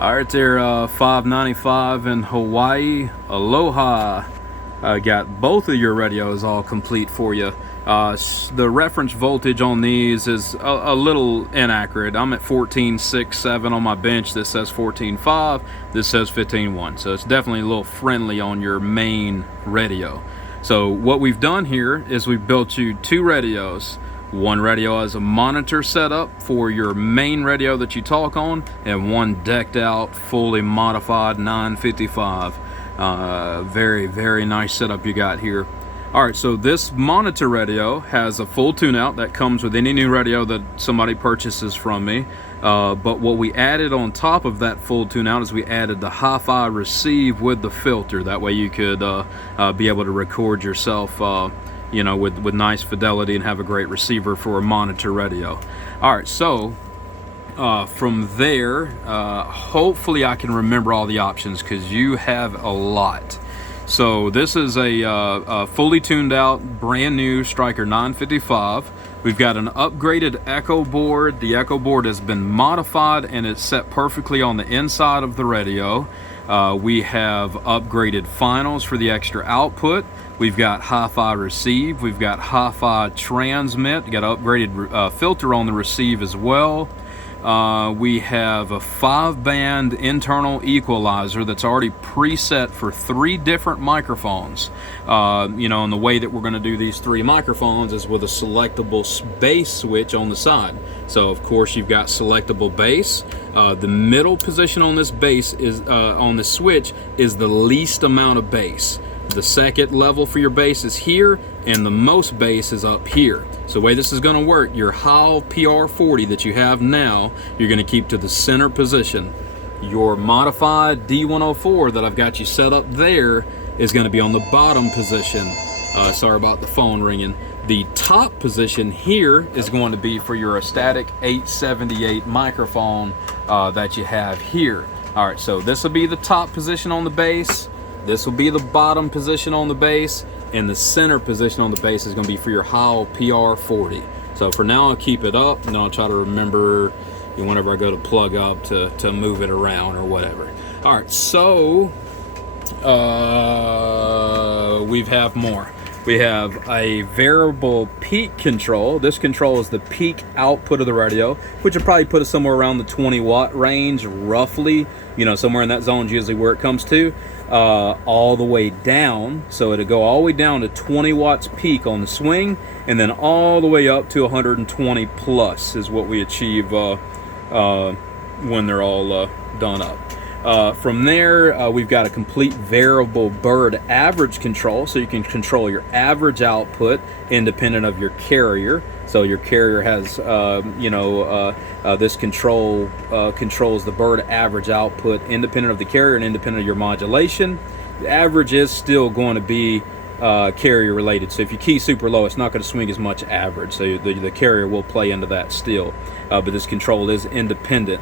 All right, there, 595 in Hawaii. Aloha. Got both of your radios all complete for you. The reference voltage on these is a little inaccurate. I'm at 14.67 on my bench. This says 14.5. This says 15.1. So it's definitely a little friendly on your main radio. So what we've done here is we've built you two radios. One radio as a monitor setup for your main radio that you talk on, and one decked out, fully modified 955. Very, very nice setup you got here. All right, so this monitor radio has a full tune-out that comes with any new radio that somebody purchases from me. But what we added on top of that full tune-out is we added the Hifi Recieve with the filter. That way you could be able to record yourself you know, with nice fidelity and have a great receiver for a monitor radio. All right, so from there, hopefully I can remember all the options because you have a lot. So this is a fully tuned out, brand new Stryker 955. We've got an upgraded echo board. The echo board has been modified and it's set perfectly on the inside of the radio. We have upgraded finals for the extra output. We've got Hifi Recieve. We've got Hifi Transmit. We got an upgraded filter on the Recieve as well. We have a 5-band internal equalizer that's already preset for 3 different microphones. You know, and the way that we're going to do these 3 microphones is with a selectable bass switch on the side. So of course you've got selectable bass. The middle position on this bass is on the switch is the least amount of bass. The second level for your bass is here, and the most bass is up here. So the way this is going to work, your heil PR40 that you have now, you're going to keep to the center position. Your modified D104 that I've got you set up there is going to be on the bottom position. Sorry about the phone ringing. The top position here is going to be for your static 878 microphone that you have here. All right, so this will be the top position on the bass. This will be the bottom position on the bass, and the center position on the bass is going to be for your heil PR40. So for now, I'll keep it up, and I'll try to remember whenever I go to plug up to move it around or whatever. All right, so we have more. We have a variable peak control. This control is the peak output of the radio, which will probably put us somewhere around the 20 watt range, roughly. You know, somewhere in that zone is usually where it comes to. All the way down, so it'll go all the way down to 20 watts peak on the swing, and then all the way up to 120 plus is what we achieve when they're all done up. From there, we've got a complete variable bird average control, so you can control your average output independent of your carrier. So your carrier has, this control controls the bird average output independent of the carrier and independent of your modulation. The average is still going to be carrier related. So if you key super low, it's not going to swing as much average. So the carrier will play into that still. But this control is independent,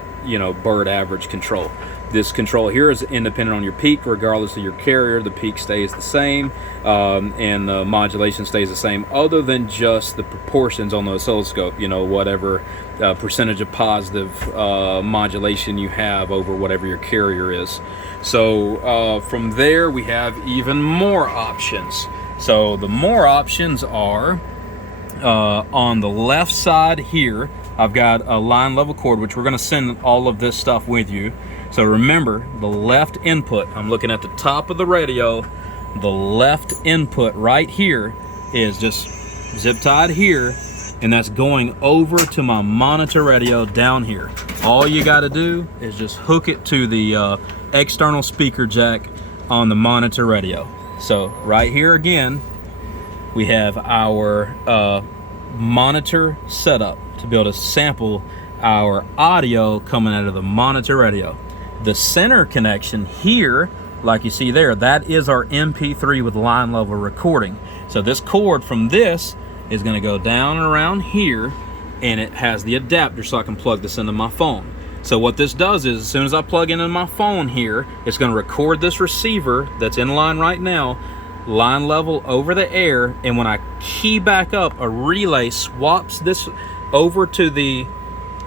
bird average control. This control here is independent on your peak, regardless of your carrier. The peak stays the same, and the modulation stays the same, other than just the proportions on the oscilloscope. Whatever percentage of positive modulation you have over whatever your carrier is. So from there, we have even more options. So the more options are on the left side here. I've got a line level cord, which we're going to send all of this stuff with you. So remember, the left input, I'm looking at the top of the radio, the left input right here is just zip tied here, and that's going over to my monitor radio down here. All you got to do is just hook it to the external speaker jack on the monitor radio. So right here again, we have our monitor setup to be able to sample our audio coming out of the monitor radio. The center connection here, like you see there, that is our MP3 with line level recording. So this cord from this is going to go down and around here, and it has the adapter so I can plug this into my phone. So what this does is, as soon as I plug into my phone here, it's going to record this receiver that's in line right now, line level over the air, and when I key back up, a relay swaps this over to the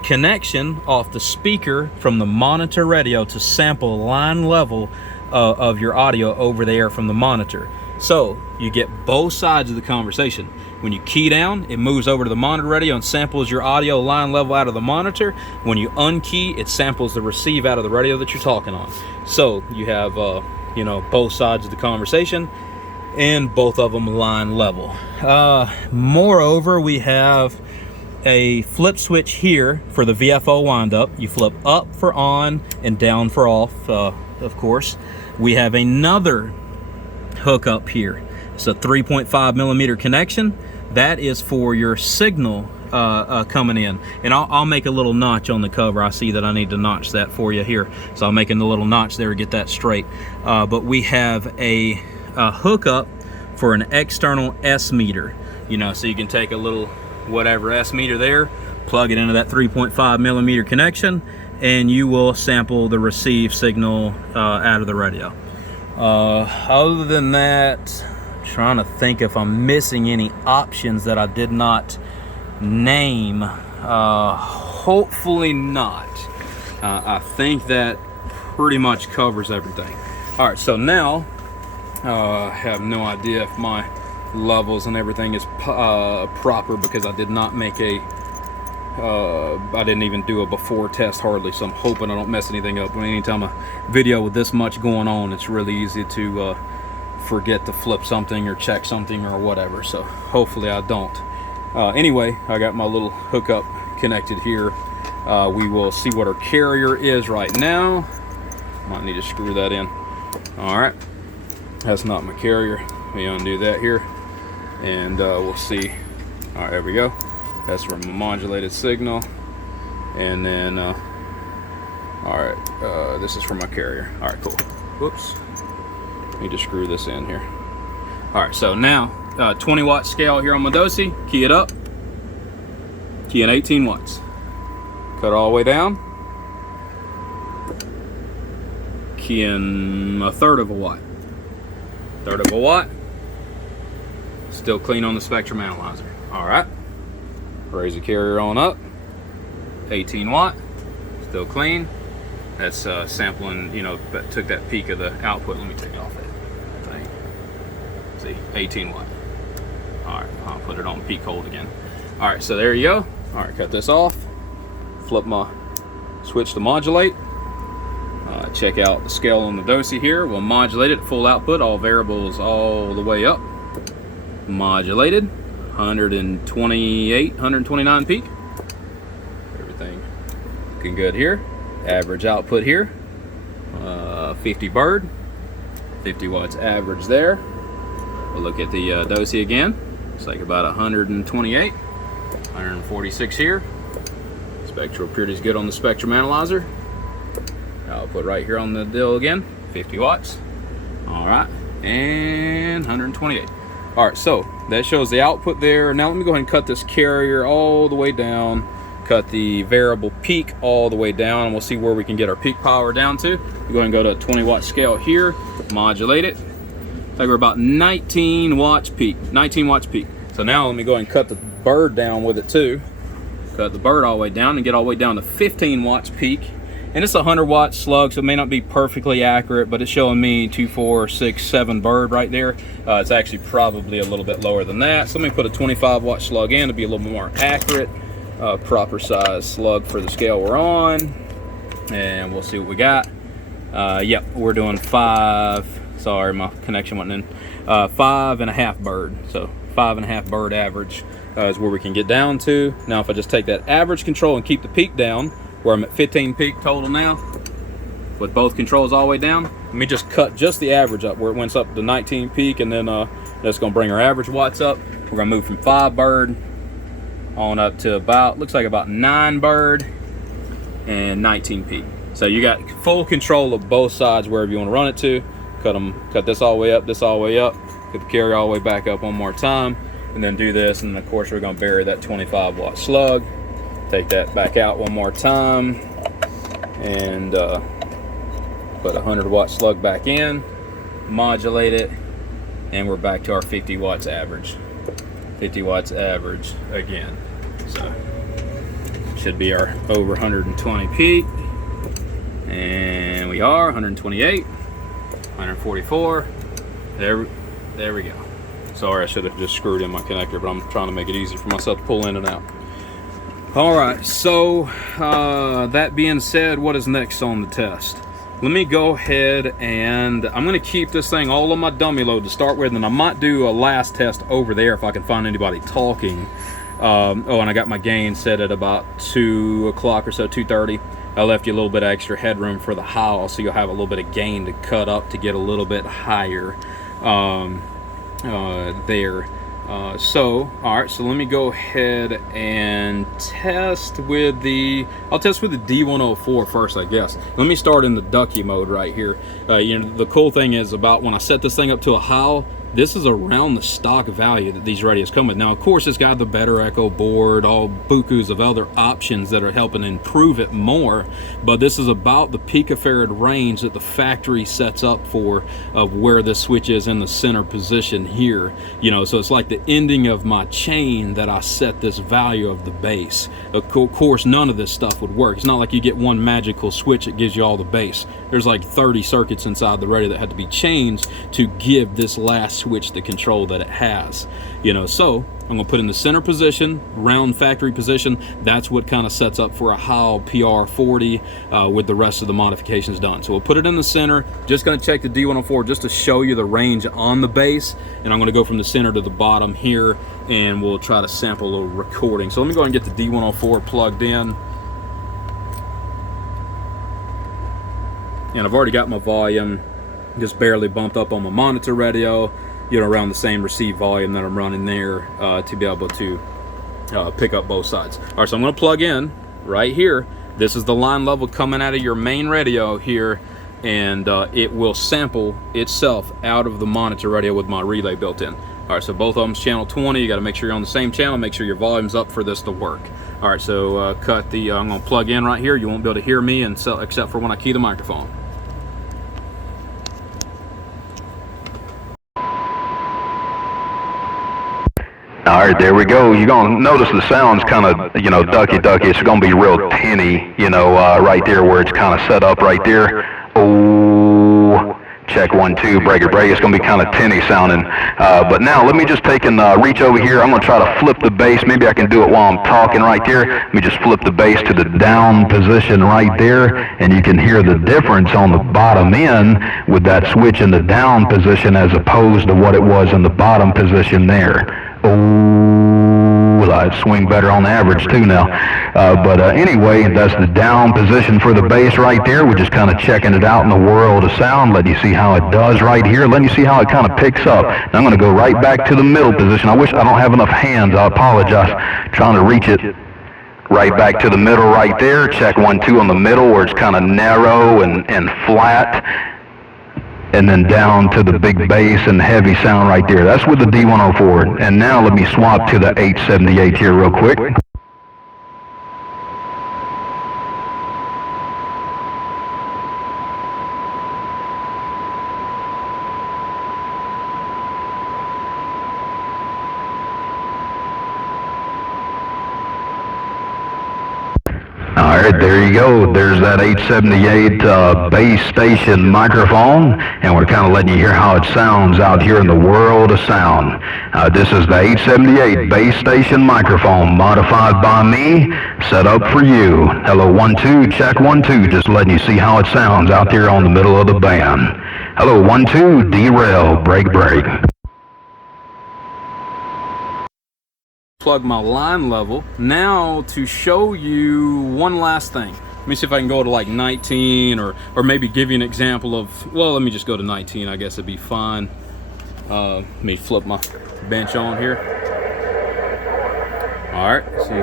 connection off the speaker from the monitor radio to sample line level of your audio over the air from the monitor. So you get both sides of the conversation. When you key down, it moves over to the monitor radio and samples your audio line level out of the monitor. When you unkey, it samples the receive out of the radio that you're talking on. So you have you know, both sides of the conversation and both of them line level. Moreover, we have a flip switch here for the VFO windup. You flip up for on and down for off, of course. We have another hookup here. It's a 3.5 millimeter connection. That is for your signal coming in. And I'll make a little notch on the cover. I see that I need to notch that for you here. So I'm making the little notch there to get that straight. But we have a hookup for an external S meter. You know, so you can take a little whatever S meter there, plug it into that 3.5 millimeter connection, and you will sample the receive signal out of the radio. Other than that, I'm trying to think if I'm missing any options that I did not name. Hopefully not. I think that pretty much covers everything. All right, so now I have no idea if my levels and everything is proper, because I did not make a I didn't even do a before test hardly, so I'm hoping I don't mess anything up. But anytime a video with this much going on, it's really easy to forget to flip something or check something or whatever, so hopefully I don't. Anyway, I got my little hookup connected here. We will see what our carrier is right now. Might need to screw that in. All right, that's not my carrier. Let me undo that here, and we'll see. All right, there we go. That's from a modulated signal. And then all right, this is from my carrier. All right, cool. Whoops, need to screw this in here. All right, so now 20 watt scale here on my Dosi. Key it up, key in 18 watts, cut it all the way down, key in a third of a watt, still clean on the spectrum analyzer. All right, raise the carrier on up, 18 watt, still clean. That's sampling, you know, that took that peak of the output. Let me take off that thing. See, 18 watt. All right, I'll put it on peak hold again. All right, so there you go. All right, cut this off, flip my switch to modulate. Check out the scale on the Dosi here. We'll modulate it at full output, all variables all the way up. Modulated, 128, 129 peak. Everything looking good here. Average output here, 50 bird, 50 watts average there. We'll look at the Dosi again. It's like about 128, 146 here. Spectral purity is good on the spectrum analyzer. Output right here on the dial again, 50 watts. All right, and 128. All right, so that shows the output there. Now let me go ahead and cut this carrier all the way down, cut the variable peak all the way down, and we'll see where we can get our peak power down to. We go ahead and go to a 20 watt scale here, modulate it. Like we're about 19 watts peak, 19 watts peak. So now let me go ahead and cut the bird down with it too. Cut the bird all the way down and get all the way down to 15 watts peak. And it's a 100 watt slug, so it may not be perfectly accurate, but it's showing me 2, 4, 6, 7 bird right there. It's actually probably a little bit lower than that. So let me put a 25 watt slug in to be a little more accurate. Proper size slug for the scale we're on. And we'll see what we got. Yep, we're doing 5, sorry, my connection went in. 5.5 bird, so 5.5 bird average is where we can get down to. Now if I just take that average control and keep the peak down, where I'm at 15 peak total now, with both controls all the way down. Let me just cut just the average up where it went up to 19 peak, and then that's gonna bring our average watts up. We're gonna move from 5 bird on up to about, looks like about 9 bird and 19 peak. So you got full control of both sides wherever you wanna run it to. Cut this all the way up, this all the way up, cut the carrier all the way back up one more time, and then do this, and of course we're gonna bury that 25 watt slug. Take that back out one more time and put a 100 watt slug back in, modulate it, and we're back to our 50 watts average. 50 watts average again. So Should be our over 120 peak. And we are 128, 144. There we go. Sorry, I should have just screwed in my connector, but I'm trying to make it easy for myself to pull in and out. All right, so that being said, what is next on the test? Let me go ahead and I'm going to keep this thing all on my dummy load to start with, and I might do a last test over there if I can find anybody talking. Oh, and I got my gain set at about 2 o'clock or so, 2:30. I left you a little bit of extra headroom for the heil, so you'll have a little bit of gain to cut up to get a little bit higher there. So, all right, so let me go ahead and test with the, I'll test with the D104 first, I guess. Let me start in the ducky mode right here. You know, the cool thing is about when I set this thing up to a heil, this is around the stock value that these radios come with. Now, of course, it's got the better echo board, all bukus of other options that are helping improve it more, but this is about the picofarad range that the factory sets up for of where this switch is in the center position here. You know, so it's like the ending of my chain that I set this value of the base. Of course, none of this stuff would work. It's not like you get one magical switch that gives you all the base. There's like 30 circuits inside the radio that had to be changed to give this last switch the control that it has. You know, so I'm gonna put in the center position, round factory position. That's what kind of sets up for a heil PR40 with the rest of the modifications done. So we'll put it in the center. Just gonna check the D104 just to show you the range on the base, and I'm gonna go from the center to the bottom here, and we'll try to sample a little recording. So let me go ahead and get the D104 plugged in. And I've already got my volume just barely bumped up on my monitor radio, you know, around the same receive volume that I'm running there to be able to pick up both sides. All right, so I'm going to plug in right here. This is the line level coming out of your main radio here, and it will sample itself out of the monitor radio with my relay built in. All right, so both of them's channel 20. You got to make sure you're on the same channel, make sure your volume's up for this to work. All right, so cut the, I'm going to plug in right here. You won't be able to hear me except for when I key the microphone. All right, there we go. You're going to notice the sound's kind of, you know, ducky. It's going to be real tinny, you know, right there where it's kind of set up right there. Oh, check 1, 2, break. It's going to be kind of tinny sounding. But now let me just take and reach over here. I'm going to try to flip the bass. Maybe I can do it while I'm talking right there. Let me just flip the bass to the down position right there, and you can hear the difference on the bottom end with that switch in the down position as opposed to what it was in the bottom position there. Oh, I swing better on the average too now. But anyway, that's the down position for the bass right there. We're just kind of checking it out in the world of sound, letting you see how it does right here, letting you see how it kind of picks up. Now I'm going to go right back to the middle position. I wish I don't have enough hands. I apologize. Trying to reach it. Right back to the middle right there. Check 1, 2 on the middle where it's kind of narrow and flat. And then down to the big bass and heavy sound right there. That's with the D104. And now let me swap to the 878 here real quick. Alright, there you go. There's that 878 base station microphone, and we're kind of letting you hear how it sounds out here in the world of sound. This is the 878 base station microphone, modified by me, set up for you. Hello, 1, 2, check 1, 2, just letting you see how it sounds out there on the middle of the band. Hello, 1, 2, derail, break. Plug my line level. Now to show you one last thing. Let me see if I can go to like 19 or maybe give you an example of, well, let me just go to 19. I guess it'd be fine. Let me flip my bench on here. All right, see,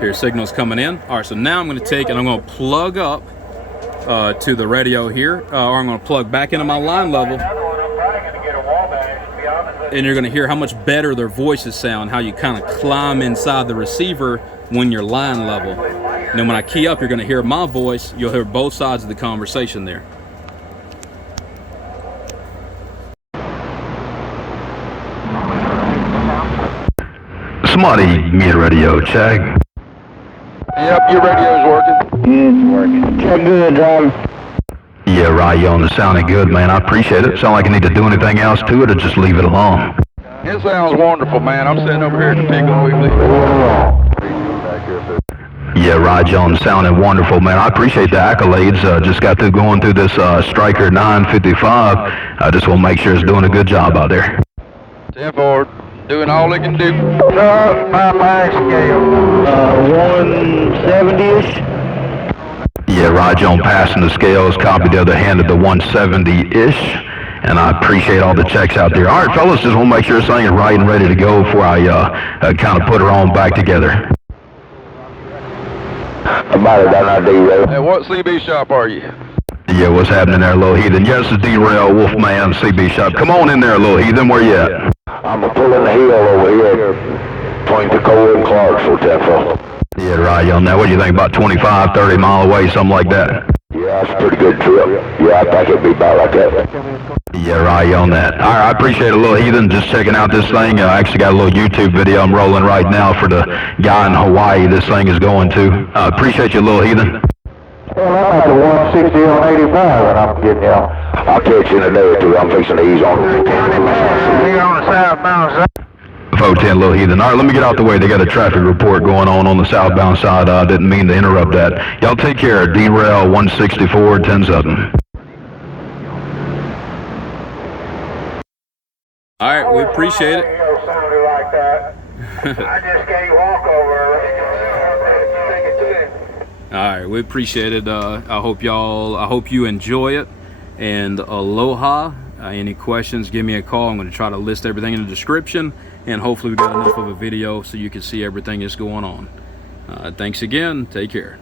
here signal's coming in. All right, so now I'm going to take and I'm going to plug up to the radio here, or I'm going to plug back into my line level. And you're going to hear how much better their voices sound, how you kind of climb inside the receiver when you're line level. And then when I key up, you're going to hear my voice. You'll hear both sides of the conversation there. Smarty, mid radio check. Yep, your radio's working. It's working. Check good, driver. Yeah, right, yo, it sounded good, man. I appreciate it. Sound like I need to do anything else to it or just leave it alone? It sounds wonderful, man. I'm sitting over here at the Piggly Wiggly. Yeah, right, John, sounded wonderful, man. I appreciate the accolades. Just got through going through this Stryker 955. I just want to make sure it's doing a good job out there. 10-4, doing all it can do. My max scale. 170-ish. Yeah, right, John, passing the scales, copied the other hand at the 170-ish. And I appreciate all the checks out there. All right, fellas, just want to make sure this thing is right and ready to go before I kind of put her on back together. About it, down D-Rail. Hey, what CB shop are you? Yeah, what's happening there, little heathen? Yes, it's D-Rail, Wolfman Cb Shop. Come on in there, little heathen. Where you at? I'm pulling the hill over here between Tacoma and Clarksville, 10-4. Yeah, right, young. Now, what do you think, about 25, 30 mile away, something like that? Yeah, that's a pretty good trip. Yeah, I think it'd be about like that. Yeah, right, on that. All right, I appreciate it, little heathen. Just checking out this thing. I actually got a little YouTube video I'm rolling right now for the guy in Hawaii this thing is going to. Appreciate you, little heathen. Well, I'm at the 160 on 85 and I'm getting out. I'll catch you in a day or two. I'm fixing to ease on. You're on the southbound side. 410, little heathen. All right, let me get out the way. They got a traffic report going on the southbound side. I didn't mean to interrupt that. Y'all take care. D-Rail 164, 10-7. All right, we appreciate it. Sounded like that. I just can't walk over. Take it to him. All right, we appreciate it. I hope you enjoy it. And aloha. Any questions, give me a call. I'm going to try to list everything in the description, and hopefully we got enough of a video so you can see everything that's going on. Thanks again. Take care.